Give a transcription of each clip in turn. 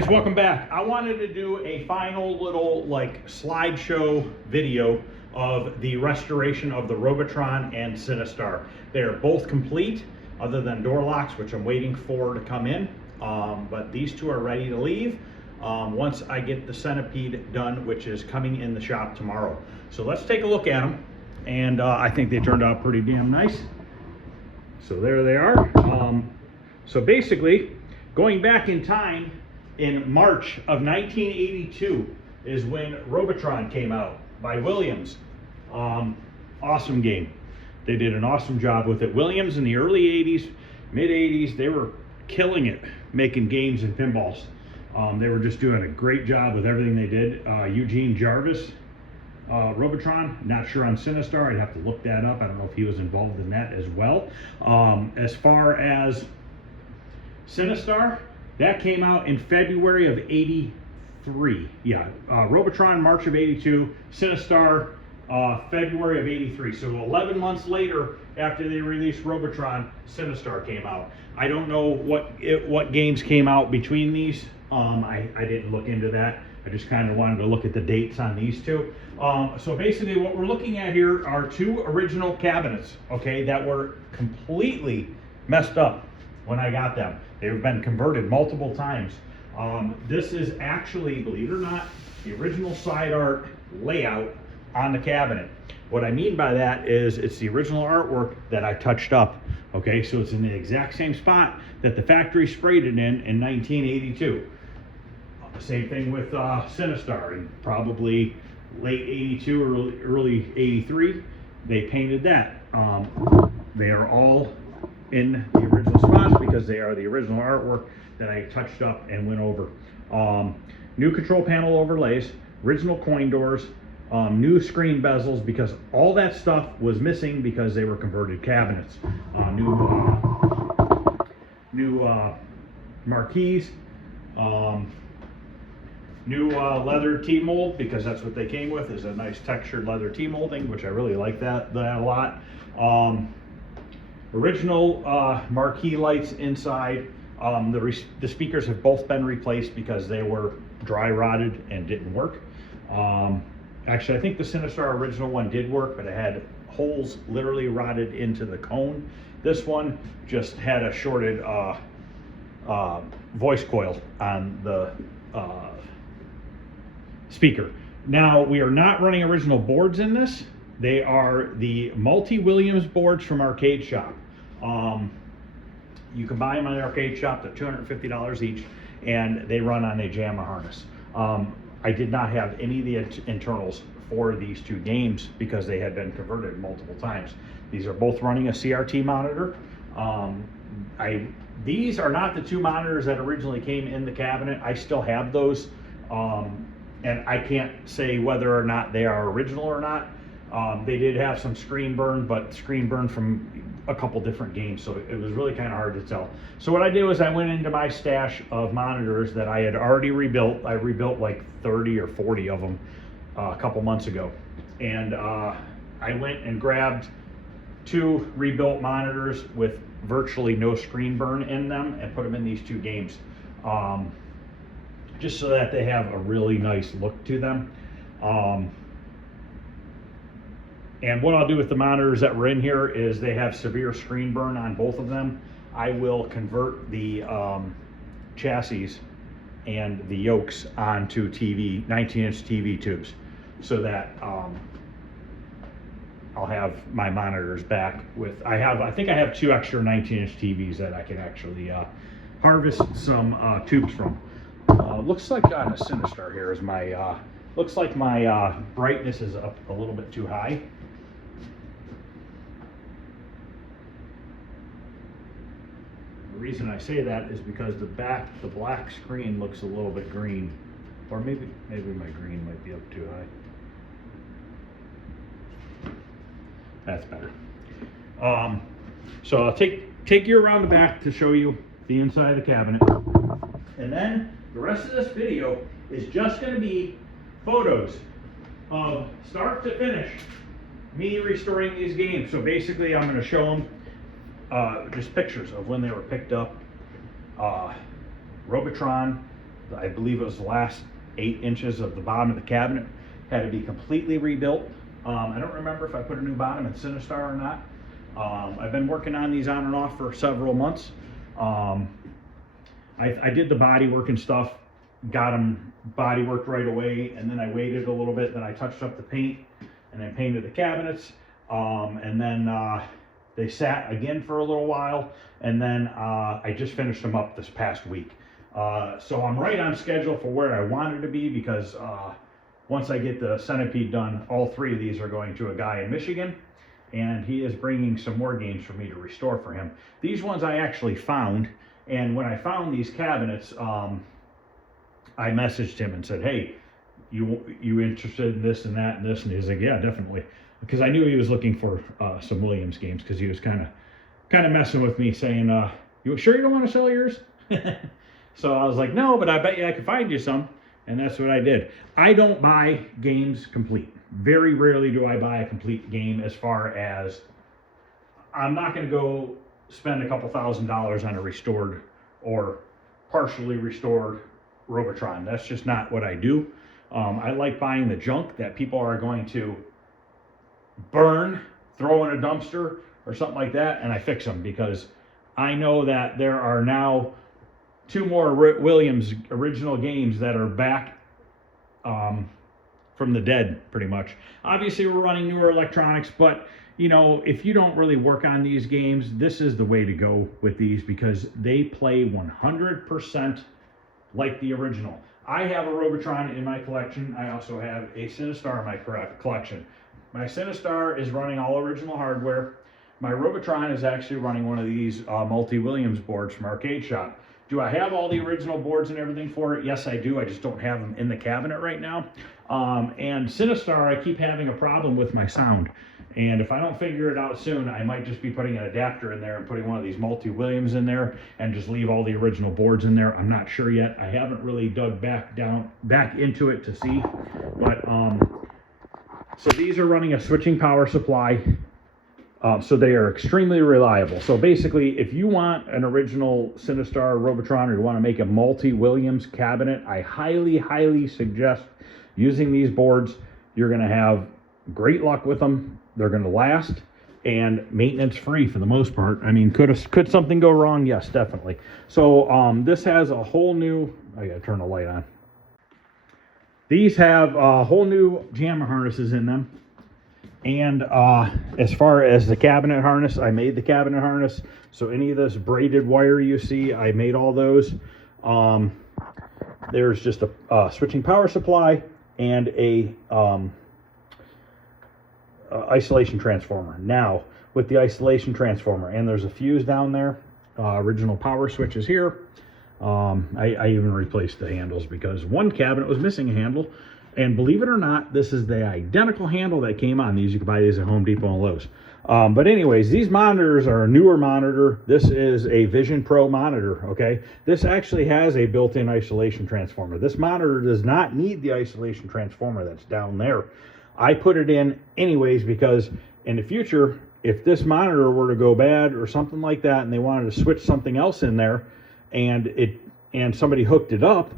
guys, welcome back. I wanted to do a final little slideshow video of the restoration of the Robotron and Sinistar. They are both complete, other than door locks, which I'm waiting for to come in. But these two are ready to leave once I get the centipede done, which is coming in the shop tomorrow. So let's take a look at them, and I think they turned out pretty damn nice. So there they are. So basically, going back in time, in March of 1982 is when Robotron came out by Williams. Awesome game. They did an awesome job with it. Williams in the early 80s, mid 80s, they were killing it making games and pinballs. They were just doing a great job with everything they did. Eugene Jarvis, Robotron, not sure on Sinistar, I'd have to look that up. I don't know if he was involved in that as well. As far as Sinistar, that came out in February of 83. Yeah, Robotron, March of 82, Sinistar, February of 83. So 11 months later, after they released Robotron, Sinistar came out. I don't know what games came out between these. I didn't look into that. I just kind of wanted to look at the dates on these two. So basically what we're looking at here are two original cabinets, okay, that were completely messed up when I got them. They've been converted multiple times. This is actually, believe it or not, the original side art layout on the cabinet. What I mean by that is it's the original artwork that I touched up. Okay, so it's in the exact same spot that the factory sprayed it in 1982. Same thing with Sinistar, in probably late 82 or early 83, they painted that. They are all in the original spots because they are the original artwork that I touched up and went over. New control panel overlays, original coin doors, new screen bezels, because all that stuff was missing because they were converted cabinets. New marquees, new leather T-mold, because that's what they came with, is a nice textured leather T-molding, which I really like that a lot. Original marquee lights inside. The speakers have both been replaced because they were dry rotted and didn't work. Actually, I think the Sinistar original one did work, but it had holes literally rotted into the cone. This one just had a shorted voice coil on the speaker. Now, we are not running original boards in this. They are the multi-Williams boards from Arcade Shop. You can buy them on the Arcade Shop. They're $250 each, and they run on a JAMA harness. I did not have any of the internals for these two games because they had been converted multiple times. These are both running a CRT monitor. These are not the two monitors that originally came in the cabinet. I still have those, and I can't say whether or not they are original or not. They did have some screen burn, but screen burn from a couple different games, so it was really kind of hard to tell. So what I did was I went into my stash of monitors that I had already rebuilt. I rebuilt like 30 or 40 of them a couple months ago, and I went and grabbed two rebuilt monitors with virtually no screen burn in them and put them in these two games, just so that they have a really nice look to them. And what I'll do with the monitors that were in here is they have severe screen burn on both of them. I will convert the chassis and the yokes onto 19-inch TV tubes, so that I'll have my monitors back with, I think I have two extra 19-inch TVs that I can actually harvest some tubes from. Looks like on a Sinistar here is my, looks like my brightness is up a little bit too high. The reason I say that is because the black screen looks a little bit green, or maybe my green might be up too high. That's better. So I'll take you around the back to show you the inside of the cabinet, and then the rest of this video is just going to be photos of start to finish me restoring these games. So basically, I'm going to show them just pictures of when they were picked up. Robotron, I believe it was the last 8 inches of the bottom of the cabinet had to be completely rebuilt. I don't remember if I put a new bottom in Sinistar or not. I've been working on these on and off for several months. I did the body work and stuff, got them body worked right away, and then I waited a little bit, then I touched up the paint, and then painted the cabinets, and then they sat again for a little while, and then I just finished them up this past week. So I'm right on schedule for where I wanted to be, because once I get the centipede done, all 3 of these are going to a guy in Michigan, and he is bringing some more games for me to restore for him. These ones I actually found, and when I found these cabinets, I messaged him and said, hey, you interested in this and that and this? And he's like, yeah, definitely. Because I knew he was looking for some Williams games, because he was kind of messing with me, saying, you sure you don't want to sell yours? So I was like, no, but I bet you I could find you some. And that's what I did. I don't buy games complete. Very rarely do I buy a complete game, as far as I'm not going to go spend a couple $1,000s on a restored or partially restored Robotron. That's just not what I do. I like buying the junk that people are going to burn, throw in a dumpster or something like that, and I fix them, because I know that there are now 2 more Williams original games that are back from the dead, pretty much. Obviously, we're running newer electronics, but you know, if you don't really work on these games, this is the way to go with these, because they play 100% like the original. I have a Robotron in my collection. I also have a Sinistar in my collection. My Sinistar is running all original hardware. My Robotron is actually running one of these multi-Williams boards from Arcade Shop. Do I have all the original boards and everything for it? Yes, I do. I just don't have them in the cabinet right now. And Sinistar, I keep having a problem with my sound. And if I don't figure it out soon, I might just be putting an adapter in there and putting one of these multi-Williams in there and just leave all the original boards in there. I'm not sure yet. I haven't really dug back into it to see. But so these are running a switching power supply. So they are extremely reliable. So basically, if you want an original Sinistar Robotron, or you want to make a multi-Williams cabinet, I highly, highly suggest using these boards. You're going to have great luck with them. They're going to last, and maintenance free for the most part. I mean, could something go wrong? Yes, definitely. So this has a whole new, I gotta turn the light on. These have whole new jammer harnesses in them. And as far as the cabinet harness, I made the cabinet harness. So any of this braided wire you see, I made all those. There's just a switching power supply and a isolation transformer. Now, with the isolation transformer, and there's a fuse down there, original power switches here. I even replaced the handles, because one cabinet was missing a handle. And believe it or not, this is the identical handle that came on these. You can buy these at Home Depot and Lowe's. But anyways, these monitors are a newer monitor. This is a Vision Pro monitor, okay? This actually has a built-in isolation transformer. This monitor does not need the isolation transformer that's down there. I put it in anyways, because in the future, if this monitor were to go bad or something like that, and they wanted to switch something else in there, and somebody hooked it up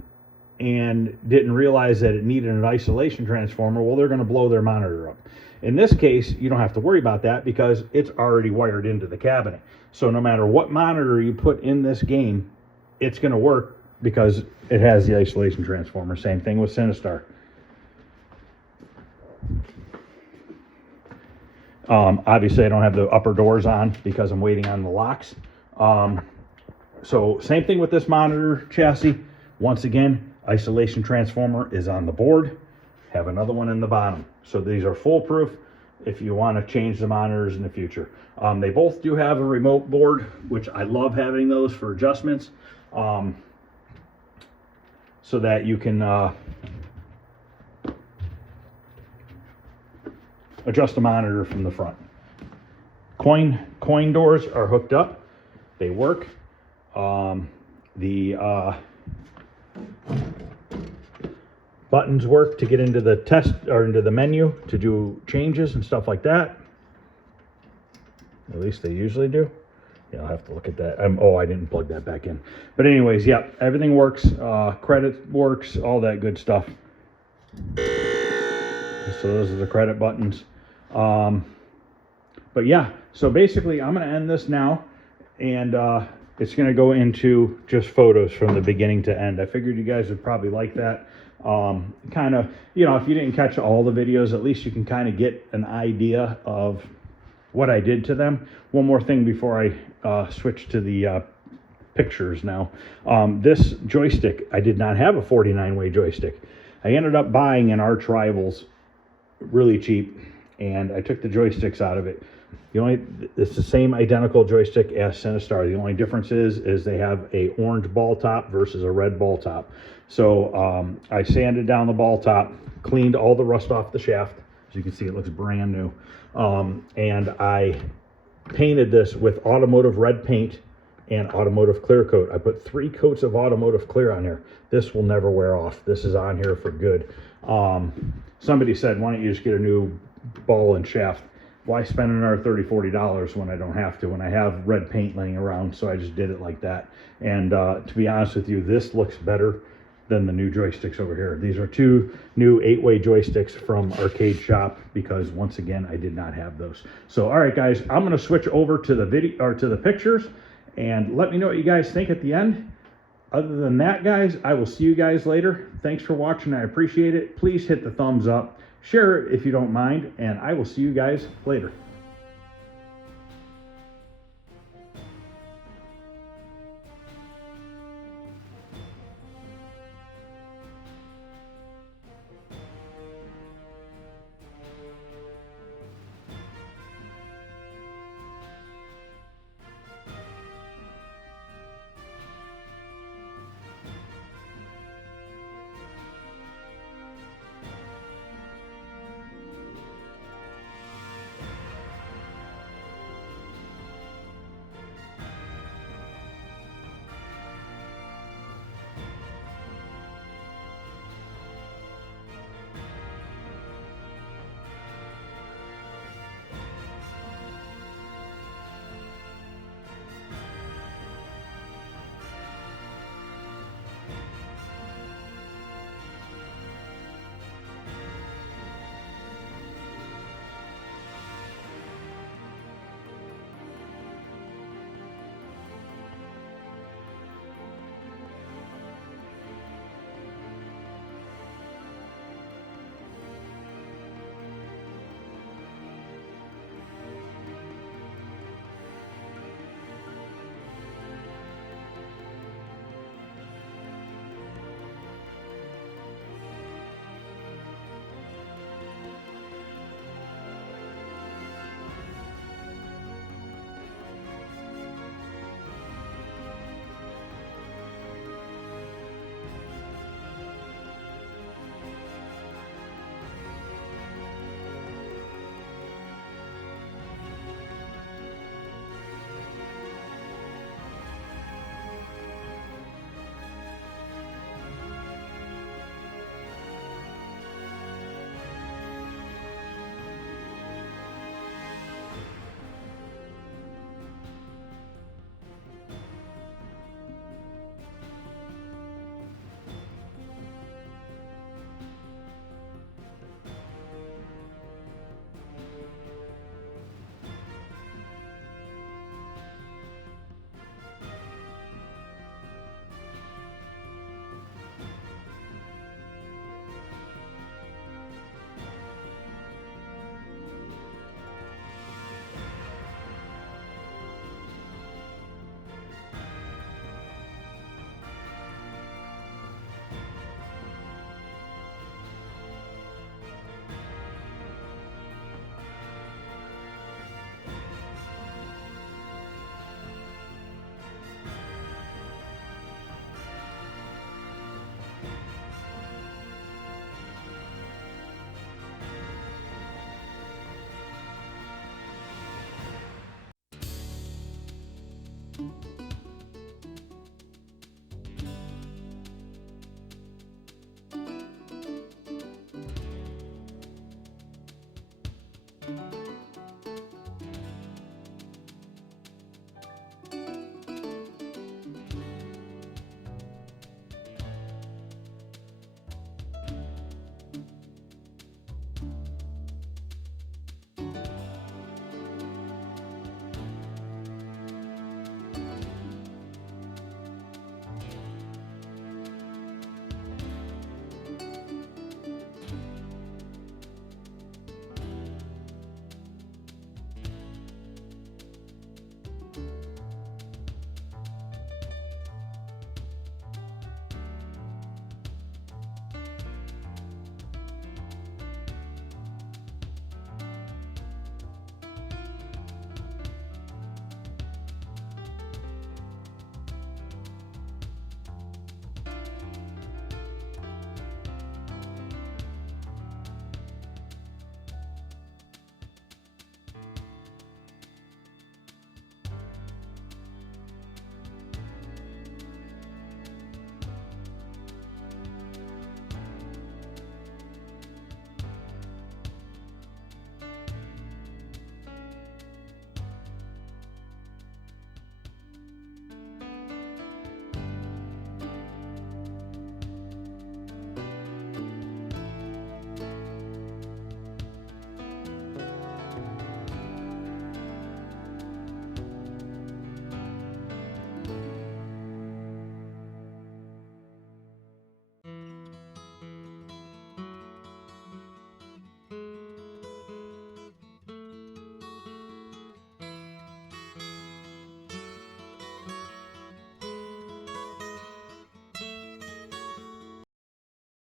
and didn't realize that it needed an isolation transformer, well, they're going to blow their monitor up. In this case, you don't have to worry about that, because it's already wired into the cabinet. So no matter what monitor you put in this game, it's going to work, because it has the isolation transformer. Same thing with Sinistar. Obviously, I don't have the upper doors on, because I'm waiting on the locks. So same thing with this monitor chassis. Once again, isolation transformer is on the board. Have another one in the bottom. So these are foolproof if you want to change the monitors in the future. They both do have a remote board, which I love having those for adjustments, so that you can adjust the monitor from the front. Coin doors are hooked up. They work. The buttons work to get into the test, or into the menu to do changes and stuff like that. At least they usually do. Yeah, I'll have to look at that. Oh, I didn't plug that back in. But anyways, yeah, everything works. Credit works, all that good stuff. So those are the credit buttons. But yeah, so basically I'm going to end this now, and it's going to go into just photos from the beginning to end. I figured you guys would probably like that. Kind of, you know, if you didn't catch all the videos, at least you can kind of get an idea of what I did to them. One more thing before I switch to the pictures now. This joystick, I did not have a 49-way joystick. I ended up buying an Arch Rivals really cheap, and I took the joysticks out of it. It's the same identical joystick as Sinistar. The only difference is they have a orange ball top versus a red ball top. So I sanded down the ball top, cleaned all the rust off the shaft. As you can see, it looks brand new. And I painted this with automotive red paint and automotive clear coat. I put 3 coats of automotive clear on here. This will never wear off. This is on here for good. Somebody said, why don't you just get a new ball and shaft? Why spend another $30-$40 when I don't have to, when I have red paint laying around? So I just did it like that. And to be honest with you, this looks better than the new joysticks over here. These are 2 new 8-way joysticks from Arcade Shop, because once again, I did not have those. So all right, guys, I'm going to switch over to the video, or to the pictures, and let me know what you guys think at the end. Other than that, guys, I will see you guys later. Thanks for watching. I appreciate it. Please hit the thumbs up. Share it if you don't mind, and I will see you guys later.